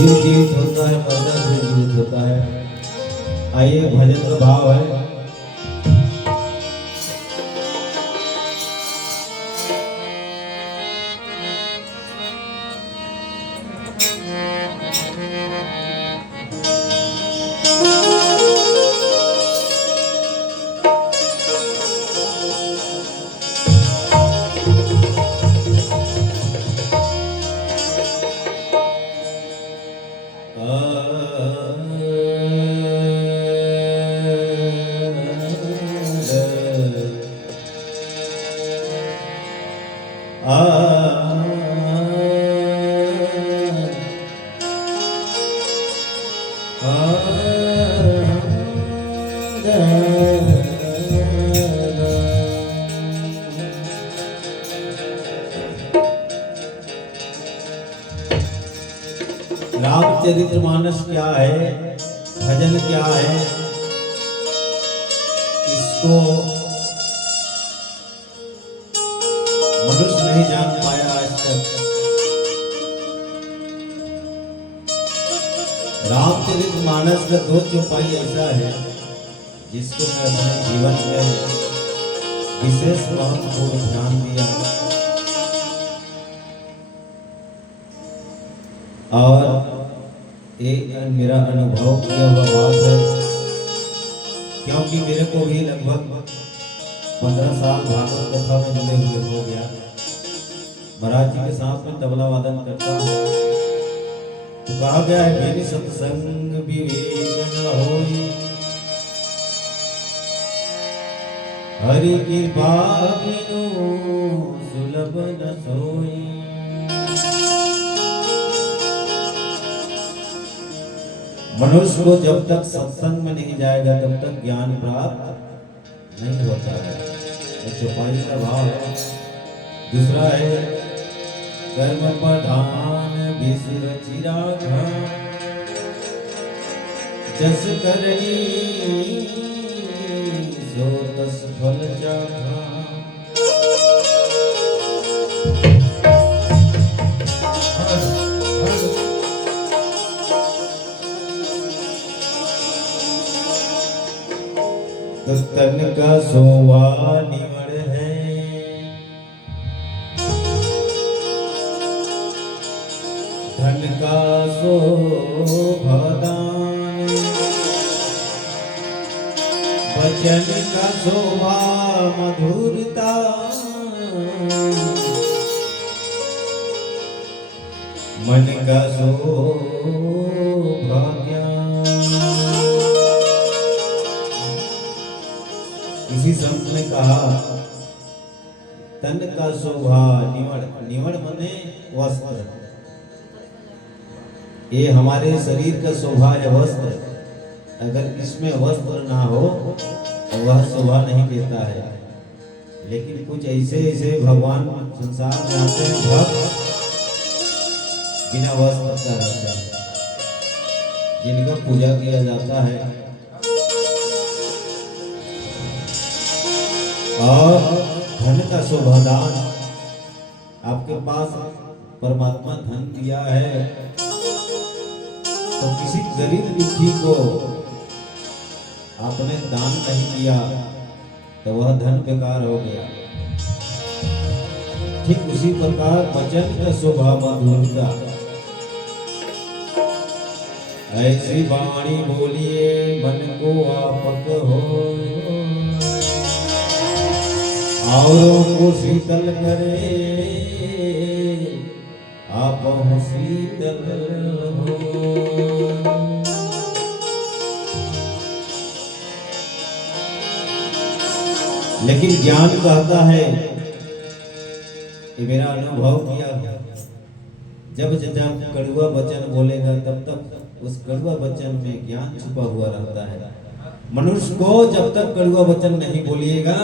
धीरे जीवित होता है, भजन से जीवित होता है। आइए, भजन का भाव है। रामचरितमानस क्या है, भजन क्या है, इसको मनुष्य नहीं जान पाया आज तक। रामचरितमानस का दो चौपाई ऐसा है जिसको मैं अपने जीवन में विशेष महत्वपूर्ण ध्यान दिया और एक मेरा अनुभव किया हुआ बात है, क्योंकि मेरे को भी लगभग 15 साल भागवत कथा में जुड़े हुए हो गया। महाराज जी के साथ में तबला वादन करता हूँ। तो कहा गया है, मेरी सत्संग विवेक न होई, हरि कृपा बिनु सुलभ न सोई। मनुष्य को जब तक सत्संग में नहीं जाएगा तब तक ज्ञान प्राप्त नहीं होता है। ये चौपाई का भाव है। दूसरा है, कर्म प्रधान विसुर चिरागा, जस करनी सो तस फल चाखा। तन का शोभा निवड़ है, धन का शोभा दान, वचन का शोभा मधुरता, मन का शोभा ज्ञान। किसी संत ने कहा, तन का शोभा निवड़, निवड़ माने वस्त्र। ये हमारे शरीर का शोभा है वस्त्र। अगर इसमें वस्त्र ना हो तो वह शोभा नहीं देता है। लेकिन कुछ ऐसे ऐसे भगवान संसार में आते हैं, भक्त बिना वस्त्र का रहता है, जिनका पूजा किया जाता है। और धन का शोभादान, आपके पास परमात्मा धन दिया है तो किसी गरीब दुखी को आपने दान नहीं किया तो वह धन बेकार हो गया। ठीक उसी प्रकार वचन का शोभा मधुरता। ऐसी वाणी बोलिए मन को आपक हो, औरों को शीतल करे आप शीतल हो। लेकिन ज्ञान कहता है, ये मेरा अनुभव किया, जब जब कड़वा वचन बोलेगा तब तक उस कड़वा वचन में ज्ञान छुपा हुआ रहता है। मनुष्य को जब तक कड़वा वचन नहीं बोलिएगा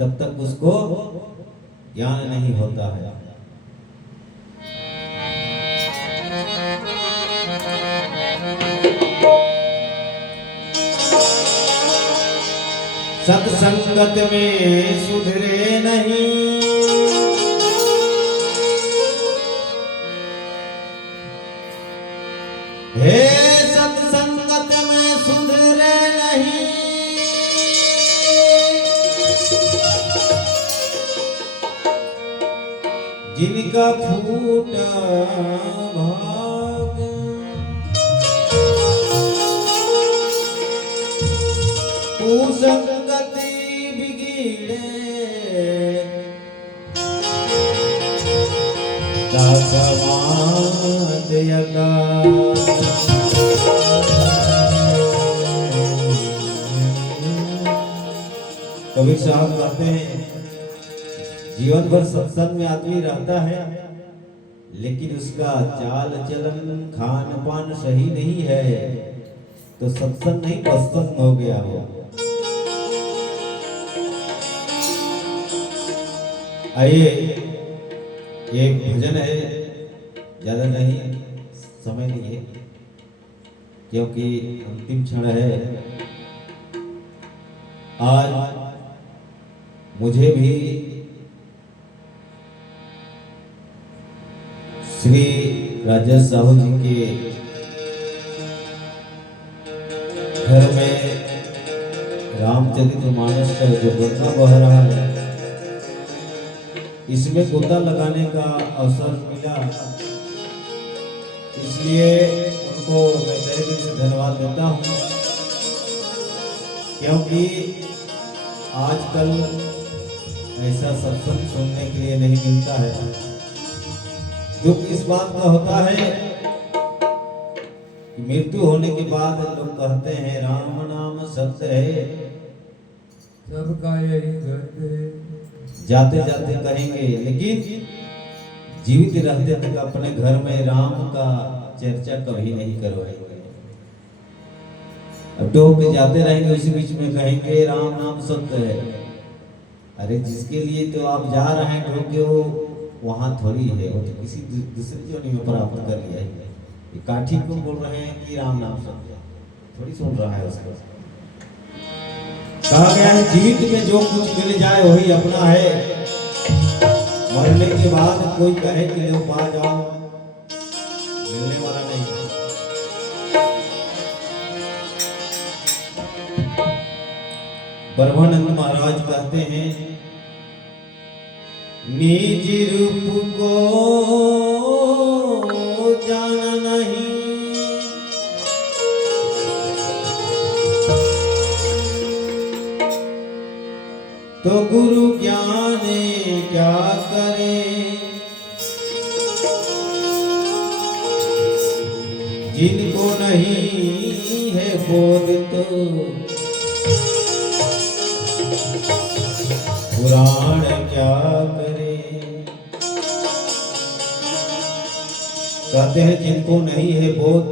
तब तक उसको ज्ञान नहीं होता है। सत्संगत में सुधरे नहीं, हे सत्संगत में सुधरे नहीं, जिनका फूटा भाग, कुसंगति बिगड़े दासमात यका। कबीर साहब कहते हैं जीवन भर सत्संग में आदमी रहता है, लेकिन उसका चाल चलन खान पान सही नहीं है तो सत्संग नहीं पसंद हो गया हो। आइए एक भजन है, ज्यादा नहीं, समय नहीं है क्योंकि अंतिम क्षण है। आज मुझे भी श्री राजेश साहू जी के घर में रामचरितमानस का जो गंगा बह रहा है, इसमें गोता लगाने का अवसर मिला, इसलिए उनको मैं तहे दिल से धन्यवाद देता हूँ। क्योंकि आजकल ऐसा सत्संग सुनने के लिए नहीं मिलता है। दुख इस बात का होता है कि मृत्यु होने के बाद लोग कहते हैं राम नाम सत्य है, सबका यही घर है, जाते जाते कहेंगे, लेकिन जीवित रहते तक अपने घर में राम का चर्चा कभी नहीं करवाएंगे। अब डोब के जाते रहेंगे, उसी बीच में कहेंगे राम नाम सत्य है। अरे जिसके लिए तो आप जा रहे हैं डोब के, वो वहां थोड़ी है, वो तो किसी दूसरी जोनी में प्राप्त कर लिया है। ये काठी को बोल रहे हैं कि राम नाम सत्य, थोड़ी सुन रहा है उसको। कहा गया है जीवित में जो कुछ मिल जाए वही अपना है, मरने के बाद कोई कहे कि लो पा जाओ, मिलने वाला नहीं। ब्रह्मानंद महाराज कहते हैं निज रूप को जाना नहीं, तो गुरु ज्ञाने क्या करे, जिनको नहीं है बोध तो पुराण क्या करे। कहते हैं जिनको नहीं है बोध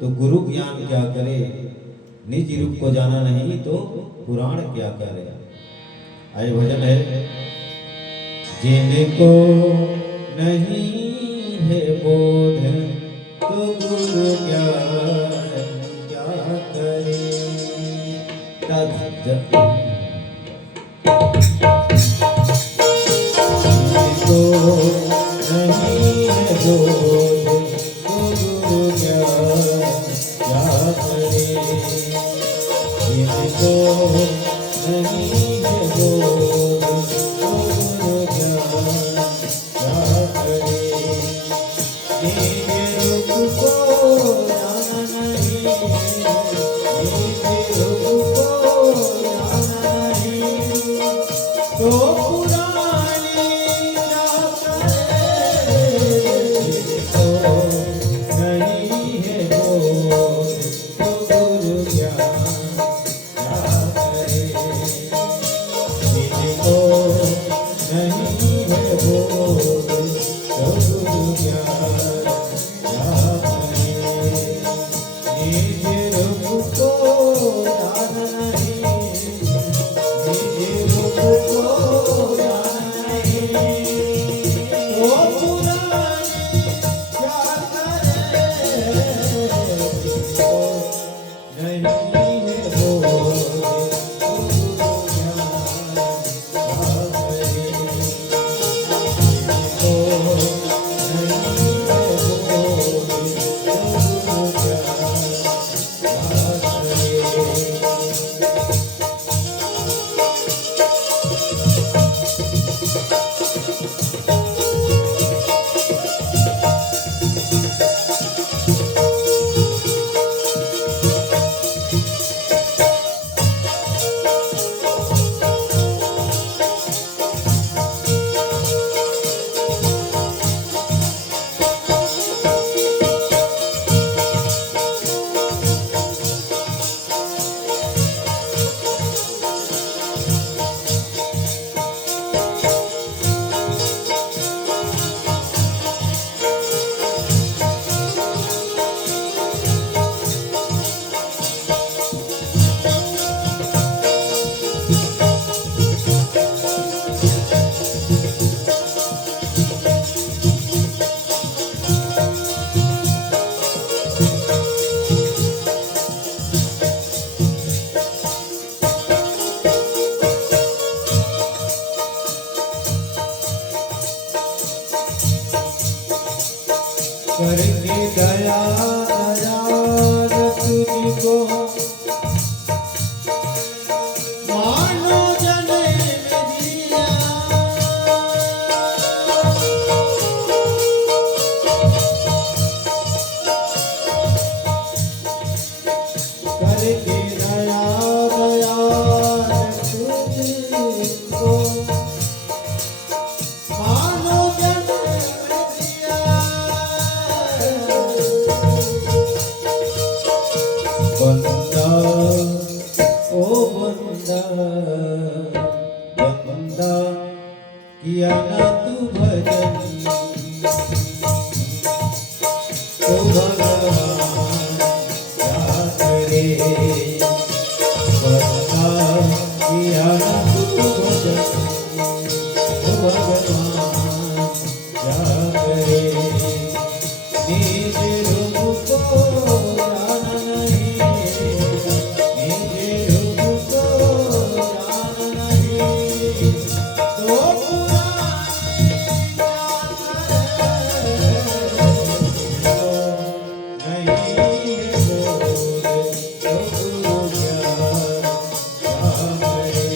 तो गुरु ज्ञान क्या करे, निज रूप को जाना नहीं तो पुराण क्या करे। आए भजन है जिनको नहीं है बोध तो गुरु ज्ञान क्या करे। जिनको नहीं है बोध तो गुरु ज्ञान क्या करे, जिनको नहीं है बोध तो गुरु ज्ञान क्या करे। निज रूप को जाना नहीं, निज रूप को जाना नहीं, तो पुरानी क्या करे। जिनको नहीं है बोध तो गुरु ज्ञान क्या करे, जिनको नहीं है बोध तो गुरु ज्ञान क्या करे। करके दया दयाल तुझको मानो जन्म दिया करके दया दयाल तुझको मानो बंदा ओ बंदा बंदा किया ना तू भजन तो भगवान क्या करे बंदा किया ना तू भजन तो भगवान क्या करे निज रूप को जाना नहीं निज रूप को जाना नहीं तो पुरानी जान नहीं है बोल तो गुरु ज्ञान क्या करे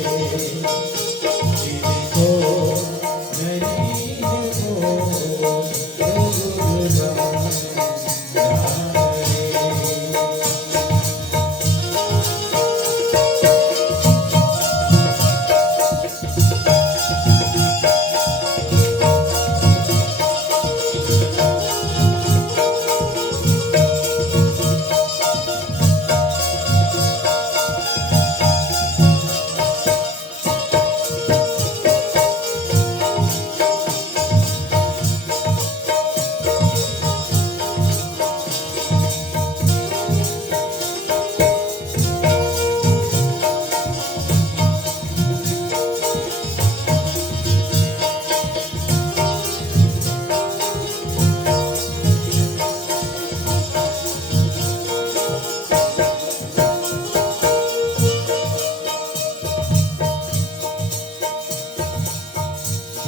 जिनको नहीं है बोल तो गुरु ज्ञान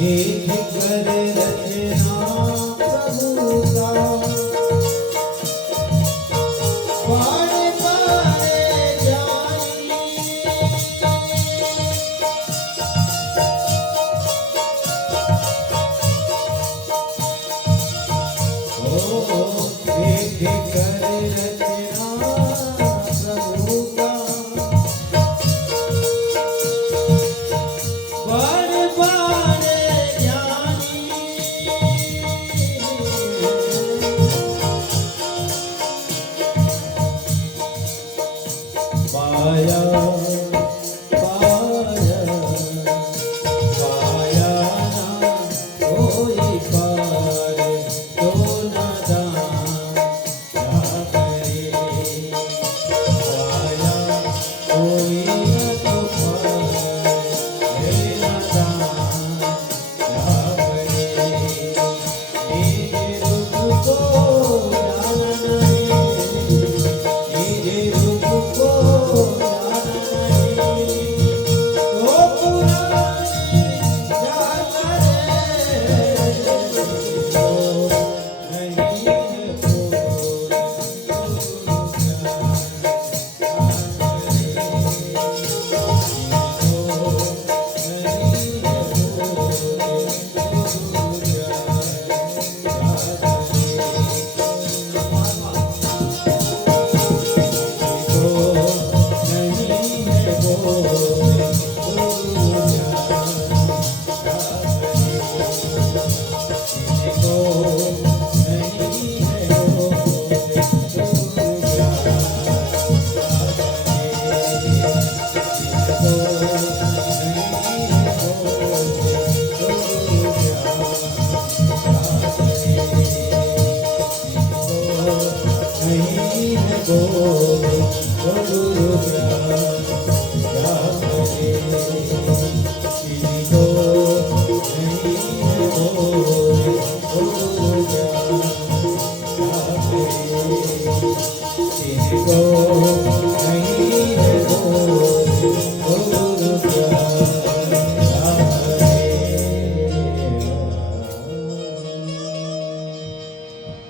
एक कर रचना प्रभु का पारे पारे जानी ओ एक कर रचना प्रभु का पारे पारे पाया पाया पाया ना कोई पार तो नादान क्या करे पाया कोई न तो पार हे नादान क्या करे निज रूप को जाना नहीं निज रूप को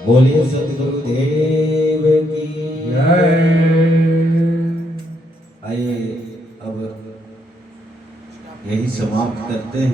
बोलिए सतगुरुदेव की जय।